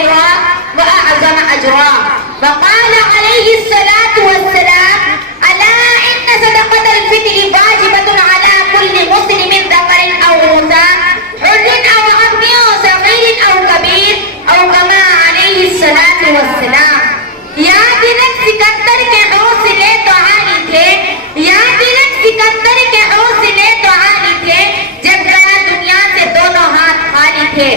خيرا وأعظم أجرا. وقال عليه الصلاة والسلام: ألا إن صدقة الفطر واجبة على كل مسلم ذكر أو أنثى حر أو عبد أو صغير أو كبير أو كما عليه الصلاة والسلام. یاد رکھ سکندر کے حوصلے تو عالی تھے، یاد رکھ سکندر کے حوصلے تو عالی تھے، جب گیا دنیا سے دونوں ہاتھ خالی تھے.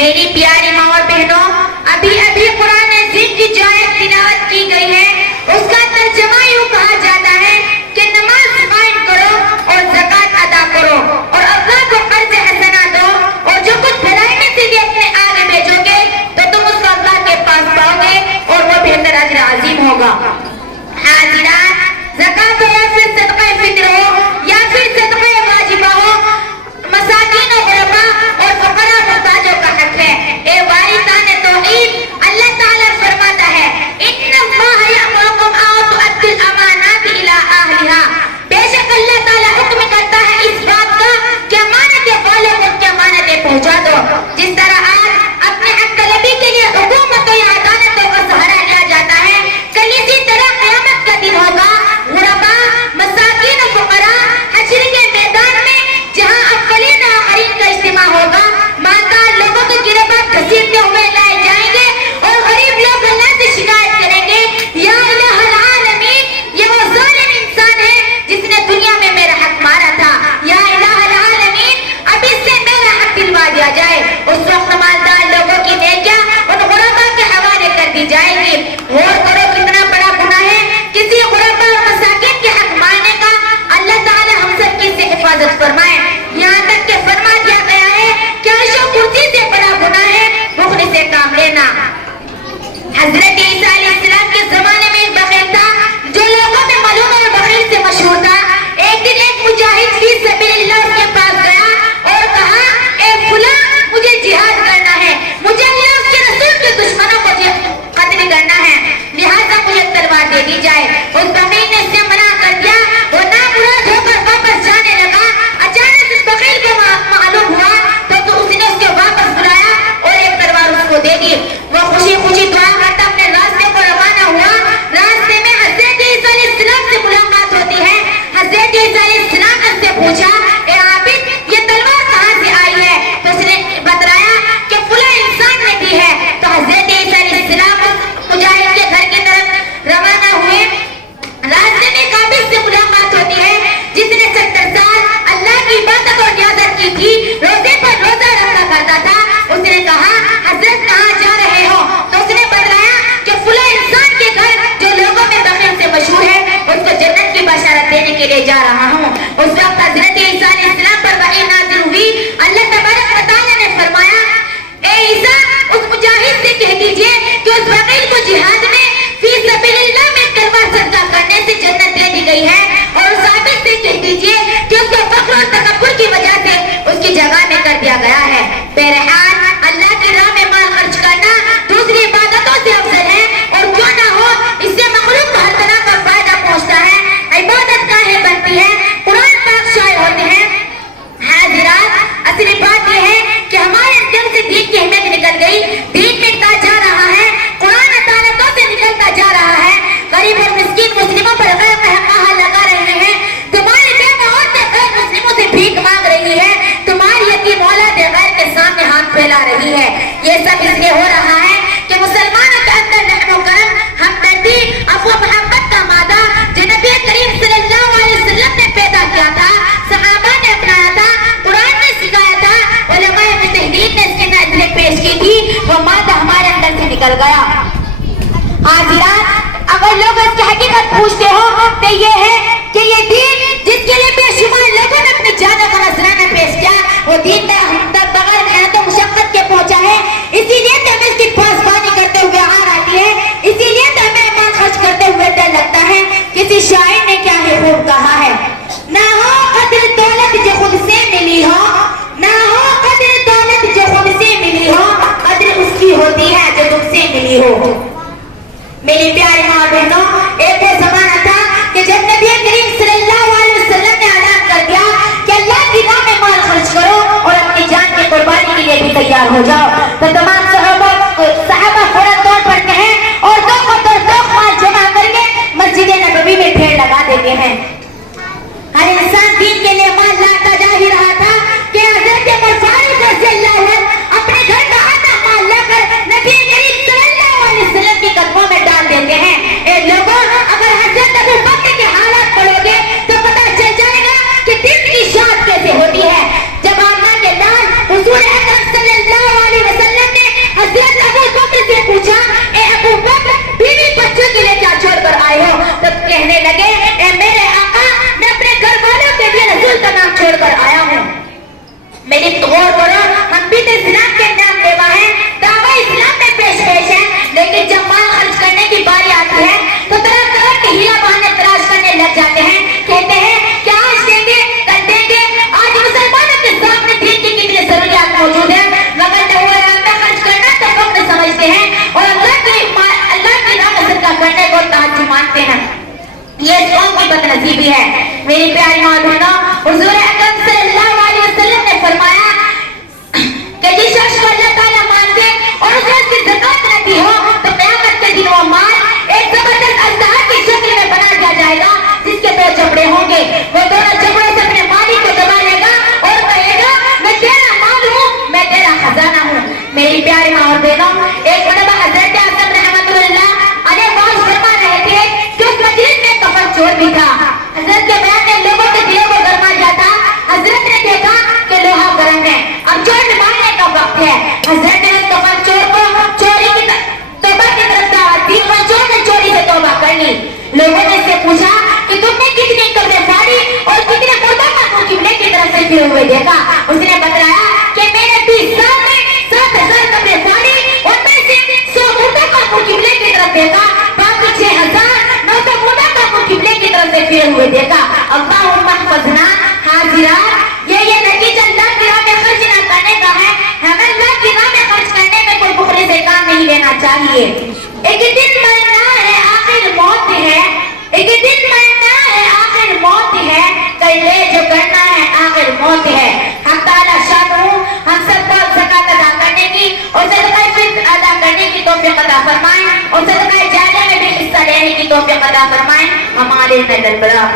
میری پیاری ماں اور بہنوں، ابھی ابھی قرآن عظیم کی جو آیت تلاوت کی گئی ہے اس کا ترجمہ یوں کہا جاتا ہے کہ نماز قائم کرو اور زکوٰۃ ادا کرو اور اللہ کو قرض حسنہ دو، اور جو کچھ بھلائی میں سے بھی اپنے آگے بھیجو گے تو تم اس کو اللہ کے پاس پاؤ گے اور وہ بہتر اجر عظیم ہوگا. حاضرات، زکوٰۃ ہو یا پھر صدقہ فطر ہو یا پھر صدقہ واجبہ ہو، مساکین و غربا اور فقراء محتاجوں کا حق ہے. اے وارثان توحید، اللہ تعالیٰ فرماتا ہے: ان اللہ یأمرکم ان تؤدوا الامانات الی اہلہا. بے شک اللہ تعالیٰ حکم کرتا ہے اس بات کا کہ امانتیں والوں کو کی امانتیں پہنچا دو. جس طرح آج اپنے حق طلبی کے لیے حکومتوں یا عدالتوں کا سہارا لیا جاتا ہے، کل اسی طرح قیامت کا دن ہوگا. غربا، مساکین و فقراء حشر کے میدان میں جہاں اولین و آخرین کا اجتماع ہوگا، مالدار لوگوں کو گریباں گھسیٹتے ہوئے لائے جائیں گے اور غریب لوگ اللہ سے شکایت کریں گے: یا الہ العالمین، یہ وہ ظالم انسان ہے جس نے دنیا میں میرا حق مارا تھا. یا الہ العالمین، اب اس سے میرا حق دلوا دیا جائے. اس وقت مالدار لوگوں کی نیکیاں ان غربا کے حوالے کر دی جائے گی. غور کرو کتنا بڑا گناہ ہے کسی غربا اور مساکین کے حق مارنے کا. اللہ تعالی ہم سب کی سے حفاظت فرمائے. یہاں تک کہ فرما دیا گیا ہے کہ عرش و کرسی سے بڑا گناہ ہے بخل سے کام لینا. حضرت عیسیٰ علیہ السلام کے زمانے میں ایک بخیل تھا جو لوگوں میں ملعون اور بخیل سے مشہور تھا. ایک دن ایک مجاہد فی سبیل اللہ اس کے پاس گیا اور کہا: اے فلاں، مجھے جہاد کرنا ہے، مجھے اللہ اس کے رسول کے دشمنوں کو قتل کرنا ہے، لہٰذا مجھے تلوار دے دی جائے. اس بخیل نے اس سے منع کر دیا. وہ نامراد ہو کر واپس جانے لگا. اچانک اس بخیل کو معلوم ہوا تو اس نے اس کو واپس بلایا اور ایک تلوار اس کو دے دی. وہ خوشی خوشی دعا کرتا اپنے راستے کو روانہ ہوا. راستے میں حضرت عیسیٰ علیہ السلام سے ملاقات ہوتی ہے. حضرت عیسیٰ علیہ السلام نے اس سے پوچھا: اے عابد، یہ تلوار کہاں سے آئی ہے؟ تو اس نے بتایا کہ فلاں انسان نے دی ہے. تو حضرت عیسیٰ علیہ السلام مجاہد کے گھر کی طرف روانہ ہوئے. راستے میں ایک عابد سے ملاقات ہوتی ہے جس نے 70 سال اللہ کی عبادت اور ریاضت کی تھی، روزے پر روزہ رکھا کرتا تھا. اس نے کہا: حضرت کہاں جا رہے ہو؟ تو اس نے بتایا کہ فلاں انسان کے گھر جو لوگوں میں بخیل سے مشہور ہے اس کو جنت کی بشارت دینے کے لیے جا رہا ہوں. اس وقت حضرت عیسیٰ علیہ السلام پر وحی نازل ہوئی. اللہ تبارک و تعالیٰ نے فرمایا: اے عیسیٰ، اس مجاہد سے کہہ دیجئے کہ اس بخیل کو جہاد میں فی سبیل اللہ میں تلوار صدقہ کرنے سے جنت دے دی گئی ہے، اور اس عابد سے کہہ دیجئے کہ اس کو فخر اور تکبر کی وجہ سے اس کی جگہ میں کر دیا گیا ہے. بہرحال اللہ کی راہ میں مال خرچ کرنا دوسری عبادتوں سے افضل ہے، اور کیوں نہ ہو اس سے مخلوق کو ہر طرح کا فائدہ پہنچتا ہے، عبادت گاہیں بنتی ہے، قرآن پاک شائع ہوتے ہیں. حاضرات، اصلی بات یہ ہے کہ ہمارے دل سے دین کی اہمیت نکل گئی، دین مٹتا جا رہا ہے، قرآن عدالتوں سے نکلتا جا رہا ہے، غریب اور مسکین مسلموں پر غیر قہقہا لگا رہے ہیں، تمہاری بیوہ عورتیں غیر مسلموں سے بھیک مانگ رہی ہے، تمہاری یتیم اولاد غیر کے سامنے ہاتھ پھیلا رہی ہے. یہ سب اس لیے ہو رہا ہے کہ مسلمانوں کے اندر رحم و کرم، ہمدردی، عفو و محبت کا مادہ جو نبی کریم صلی اللہ علیہ وسلم نے پیدا کیا تھا، صحابہ نے اپنایا تھا، قرآن نے سکھایا تھا، علماء مجتہدین نے اس کی نظریں پیش کی تھی، وہ مادہ ہمارے اندر سے نکل گیا. حاضرات، اگر لوگ اس کی حقیقت پوچھتے ہو تو یہ ہے کہ یہ دین جس کے لیے بے شمار لوگوں نے اپنی جانوں کا نذرانہ پیش کیا، وہ دین ہم تک بغیر محنت و مشقت کے پہنچا ہے. اسی لیے تو ہمیں اس کی پاسبانی کرتے ہوئے آر آتی ہے، اسی لیے تو ہمیں مال خرچ کرتے ہوئے ڈر لگتا ہے. کسی شاعر نے کیا ہے خوب کہا ہے: نہ ہو قدر دولت جو خود سے ملی ہو، نہ ہو قدر دولت جو خود سے ملی ہو، قدر اس کی ہوتی ہے جو تم سے ملی ہو. میری پیاری ماں اور بہنوں، ایک وہ زمانہ تھا کہ جب نبی کریم صلی اللہ علیہ وسلم نے اعلان کر دیا کہ اللہ کی راہ میں مال خرچ کرو اور اسلام کے نام لیوا ہیں، دعوی اسلام میں پیش ہے، لیکن جب مال خرچ کرنے کی باری آتی ہے تو طرح طرح کے ہیلا بہانے تلاش کرنے لگ جاتے ہیں، کہتے ہیں کہ آج دیں گے کل دیں گے۔ آج مسلمانوں کے سامنے دین کی کتنی ضروریات موجود ہے، مگر نہ ہوا میں خرچ کرنا تو فخر سمجھتے ہیں اور اللہ کی راہ میں صدقہ کرنے کو تعجب مانتے ہیں۔ یہ قوم کی بدنصیبی ہے۔ میری پیاری ماں بہنوں، حضور اکرم صلی اللہ علیہ وسلم نے فرمایا کہ جس شخص کو اللہ تعالیٰ مان دے اور اس نے اس کی زکات نہ دی ہو تو قیامت کے دن وہ مال ایک زبردست اژدہا کی شکل میں بنا دیا جائے گا جس کے دو جبڑے ہوں گے۔ وہ دونوں جبڑوں سے اپنے مالک کو دبا لے گا اور کہے گا میں تیرا مال ہوں، میں تیرا خزانہ ہوں۔ میری پیاری ماں اور بہنوں، ایک مرتبہ حضرت اعظم رحمۃ اللہ علیہ واعظ فرما رہے تھے کہ اس مجلس میں کفن چور بھی تھا۔ حضرت کے بیان نے لوگوں کے دلوں کو گرما جاتا۔ حضرت نے دیکھا کہ لوہا گرم ہے، اب چور مارنے کا وقت ہے۔ حضرت نے اس کفن چور کو چوری کی توبہ کی طرف دعوت دی اور چور نے چوری سے توبہ کر لی۔ لوگوں نے اس سے پوچھا کہ تم نے کتنی قبریں پھاڑی اور کتنے مردوں کا منہ قبلے کی طرف سے پھرے ہوئے دیکھا؟ اس نے بتایا کہ میں نے 20 سال میں 7,000 قبریں پھاڑی اور میں سے 100 مردوں کا منہ قبلے کی طرف دیکھا، باقی 6,900 مردوں کا منہ قبلے کی طرف سے پھرے ہوئے دیکھا۔ اللہم احفظنا حاضرات، یہ نتیجہ اللہ کی راہ میں خرچ نہ کرنے کا ہے۔ ہمیں اللہ کی راہ میں خرچ کرنے میں کوئی بخل سے کام نہیں لینا چاہیے۔ ایک دن مرنا ہے آخر موت ہے، ایک دن مرنا ہے آخر موت ہے، کر لے جو کرنا ہے آخر موت ہے۔ حق تعالیٰ شان ہم سب کو زکات ادا کرنے کی اور صدقہ فطر ادا کرنے کی توفیق عطا فرمائیں اور صدقہ جاریہ میں بھی حصہ لینے کی توفیق عطا فرمائیں۔ ہمارے نظر بڑا